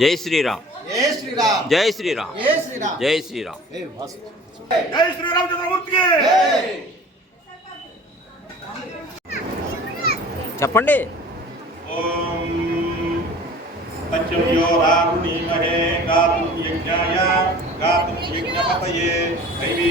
జై శ్రీరామ్. జై శ్రీరామ్. జై శ్రీరామ్. జై శ్రీరామ్. జై శ్రీరామ్. ఏ మస్త్ జై శ్రీరామచంద్రమూర్తికి చెప్పండి. ఓం పంచమ్యో రారుణీమహే గాతుం యజ్ఞాయ గాతుం యజ్ఞపతయే దైవీ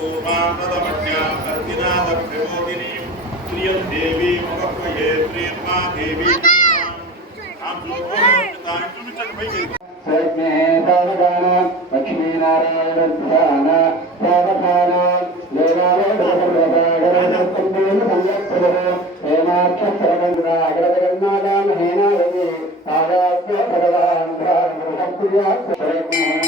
ൂപാണതമജ്ഞാർത്തിനാഥവിമോദിനീം ശ്രിയം ദേവീ മുഖപ്പയേ ശ്രീർമാ ദേവീ లక్ష్మీనారాయణ సాధకానా దేవాలయ అగ్రజగన్నాథాం హేనా సర్వే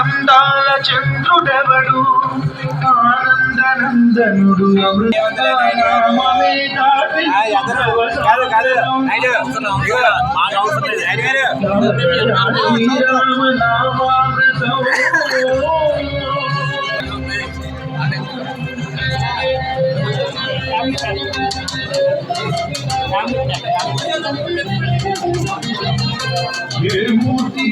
అందాల చంద్రుడెవడు? ఆనందనందనుడు ఏ మూర్తి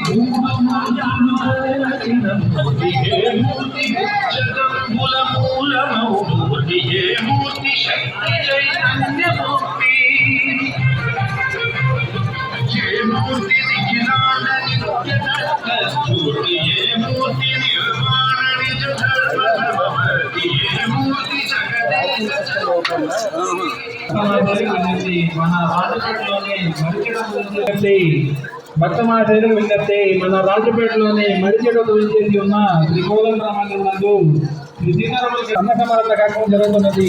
మరిచెడు భక్తమాచార్యులు విజ్ఞప్తి. మన రాజపేటలోని మరిచెడు గురించి ఉన్న శ్రీకోలం గ్రామాన్ని నందు అన్న సమారాధన కార్యక్రమం జరుగుతున్నది.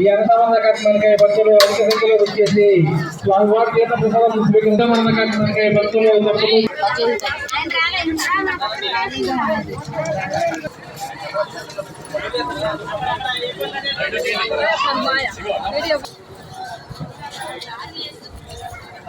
ఈ అన్న సమారాధన కార్యక్రమానికి భక్తులు అధిక సంఖ్యలో వచ్చేసి స్వామివారి తీర్థ ప్రసాదం స్వీకరించమన్న కార్యక్రమానికి భక్తులు తప్పకుండా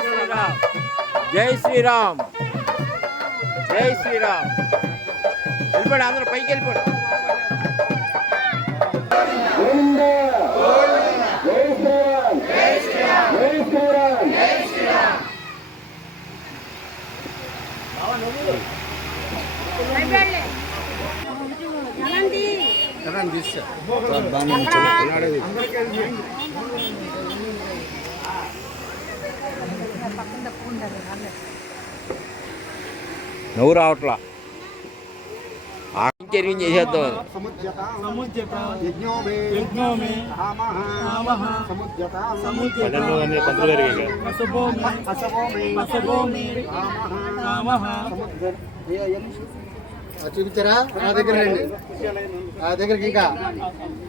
చేసేద్దాం సముద్యత యజ్ఞోమే యజ్ఞోమే కామః కామః సముద్యత సముద్యత అసభోమి అసభోమి అసభోమి కామః కామః సముద్ర చూపించారా? నా దగ్గర రండి. నా దగ్గరికి ఇంకా.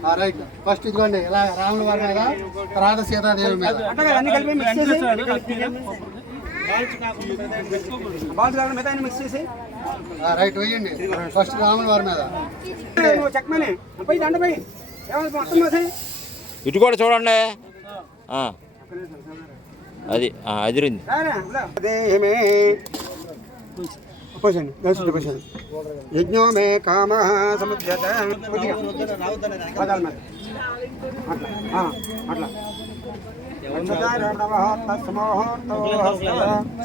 ఆ, రైట్. ఫస్ట్ ఇదిగోండి ఇలా రాముల వారి మీద తర్వాత సీతాదేవి మీద అన్ని కలిపి మిక్స్ చేసి బాల్స్ కాకుండా మిగతా మిక్స్ చేసి. ఆ, రైట్ వేయండి ఫస్ట్ రాముల వారి మీద. చెక్కమని? పై మొత్తం ఇటు కూడా చూడండి. ఆ. అది అదిరింది. దేహమే పోసండి దర్శనం పోసండి యజ్ఞో మే కామ మీద. అట్లా అట్లా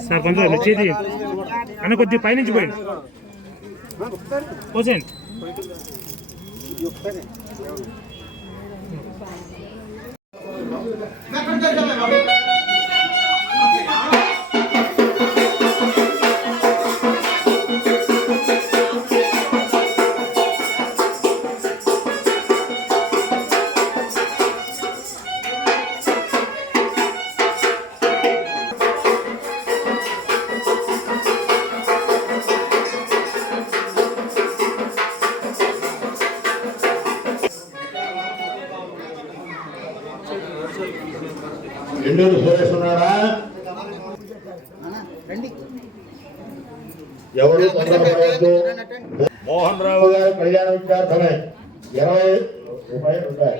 సార్ కొంచెం చేతి అన్న కొద్ది పైనుంచి పోయింది పోసేయండి ఎండూరు సురేష్ ఉన్నాడా ఎవరు తొందరపడవద్దు మోహన్ రావు. గారి కళ్యాణ విద్యార్థమే ఇరవై రూపాయలు ఉంటాయి.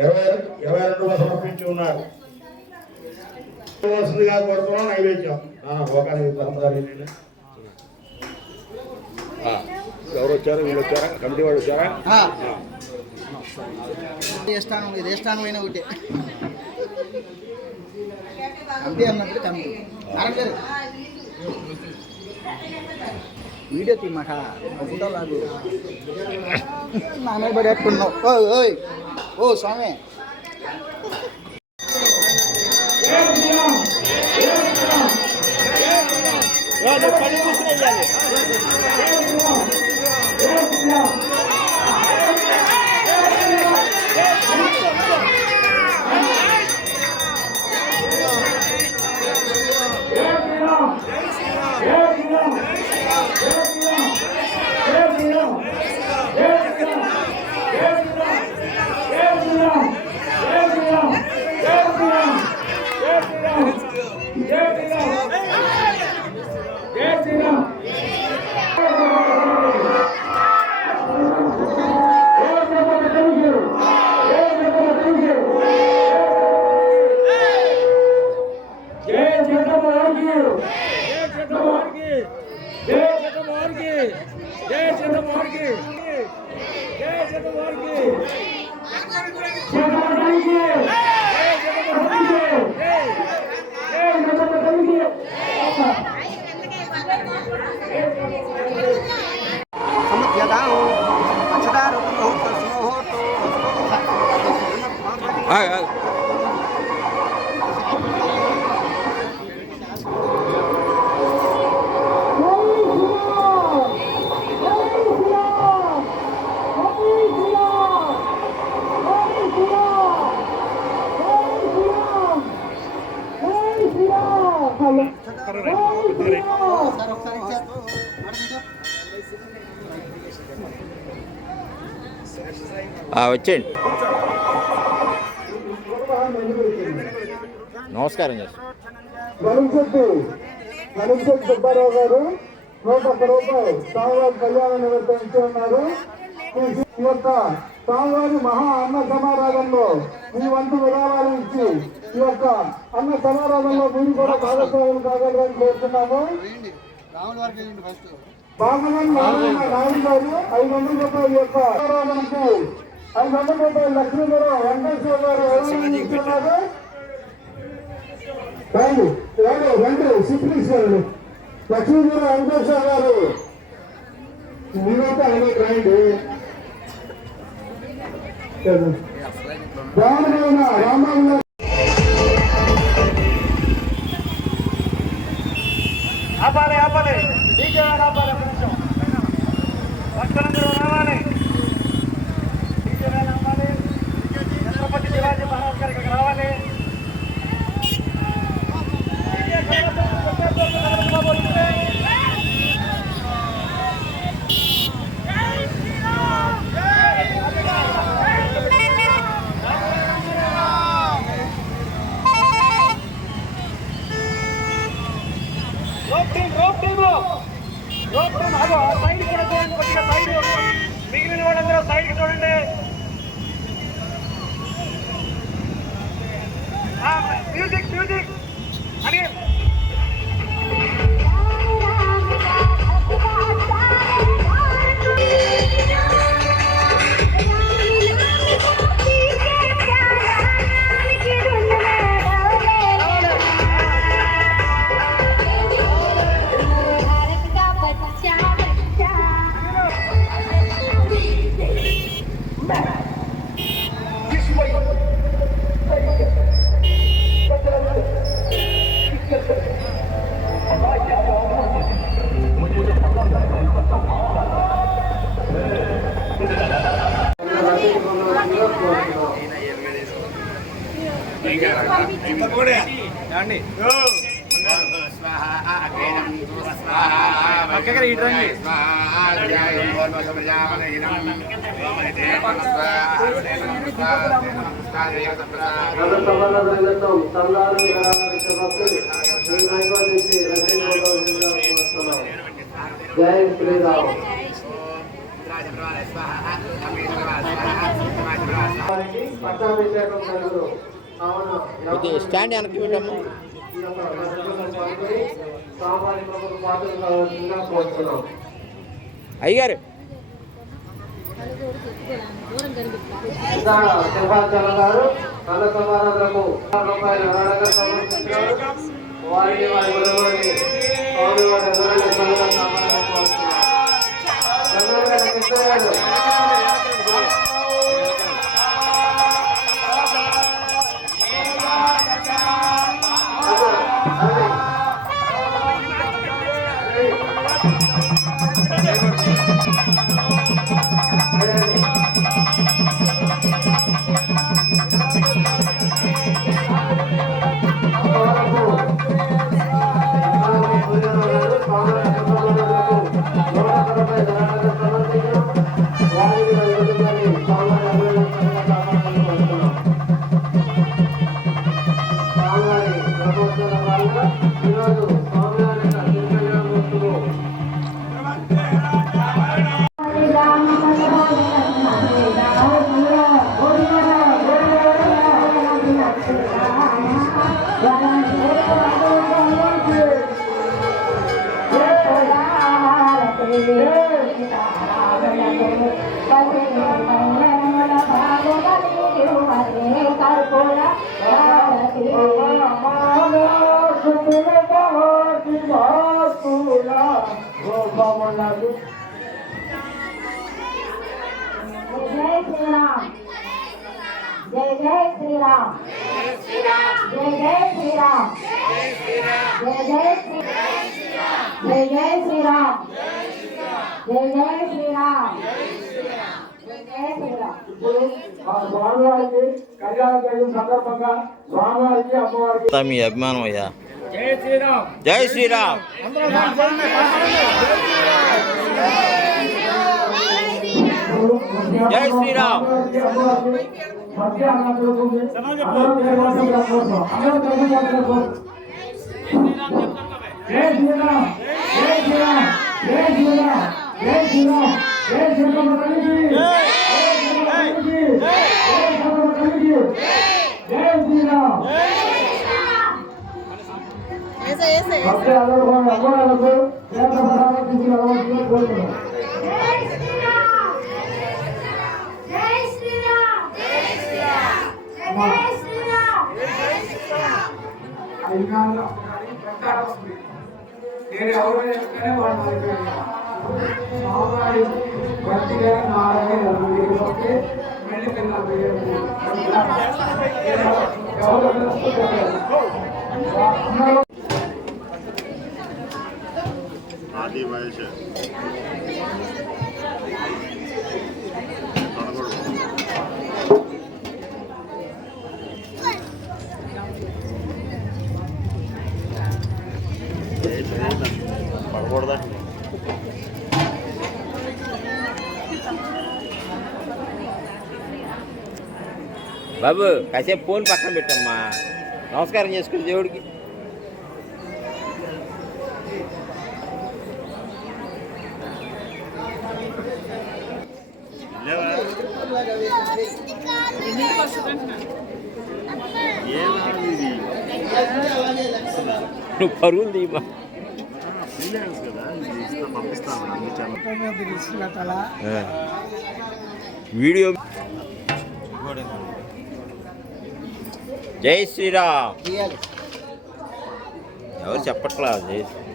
ఇరవై ఇరవై రెండు సమర్పించి ఉన్నారు. వస్తుందిగా కొడుతున్నాం నైవేద్యం. ఒకరికి తొందర ఎవరు వచ్చారు? వీళ్ళు వచ్చారా? కమిటీ వాడు వచ్చారా. ఏ స్థానం? ఇది స్థానం అయినా ఒకటే. అంతే అన్నప్పుడు కమిటీ. నారాయణ వీడియో తీమాట ఫోటో లాగు. నాన్న పడేట్టున్నావు ఓయ్ ఓయ్. ఓ స్వామి. పని సముద్యత వచ్చేయండి. నమస్కారం చేస్తాను గణించద్దు సుబ్బారావు గారు నూట ఒక్క రూపాయలు స్వామివారి కళ్యాణ ఉన్నారు ఈ యొక్క స్వామివారి మహా అన్న సమారాధంలో మీ వంతు విరాళాలు ఇచ్చి ఈ యొక్క అన్న సమారాధంలో మీరు కూడా భాగస్వాములు కాగలరని కోరుతున్నాము. వేయండి నారాయణ నాయుడు గారు ఐదు వందల రూపాయల యొక్క అది సంబంధించిన వందల రూపాయలు వెంకటేశ్వర గారు ఎవరు ఇస్తున్నారు రండి రండి రండి సిప్లీశ్వరుడు లక్ష్మీపురం వెంకటేశ్వర గారు మీరైతే అనేక రండి రామరామ రామారావు ఆపాలి ఆపాలి. డీజే ఆపాలి కొంచెం నిమిషం. పక్కన చూడండి జై శ్రీరామ్ పట్టాభిషేకం స్టాండ్ వెనక్కి పెట్టమ్మా. సింహాచలం గారు నల్ల సమారాధనకు రూపాయలు వారిని వారి కుటుంబాన్ని స్వామి వారి అందరినీ సంఘంగా శ్రీరామ్ జయ జయ శ్రీరామ్ జయ జయ శ్రీరామ్ జయ జయ మీ అభిమానం అయ్యా. జై శ్రీరామ్ జై శ్రీరామ్. జై శ్రీరామ్. সবকে আমরা এরকম আমরা ধর্ম যাত্রা করব জয় শ্রীরাম জয় শ্রীরাম জয় শ্রীরাম জয় শ্রীরাম জয় শ্রীরাম ఆది వయసు బాబు కాసేపు ఫోన్ పక్కన పెట్టమ్మా. నమస్కారం చేసుకుని దేవుడికి. నువ్వు తీయమా ఆ. వీడియో జై శ్రీరామ్. ఎవరు చెప్పట్లా జై శ్రీ-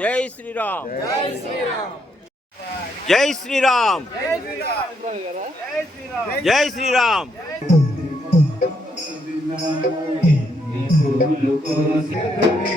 జై శ్రీరామ్ జై శ్రీరామ్ జై శ్రీరామ్ చెప్పండి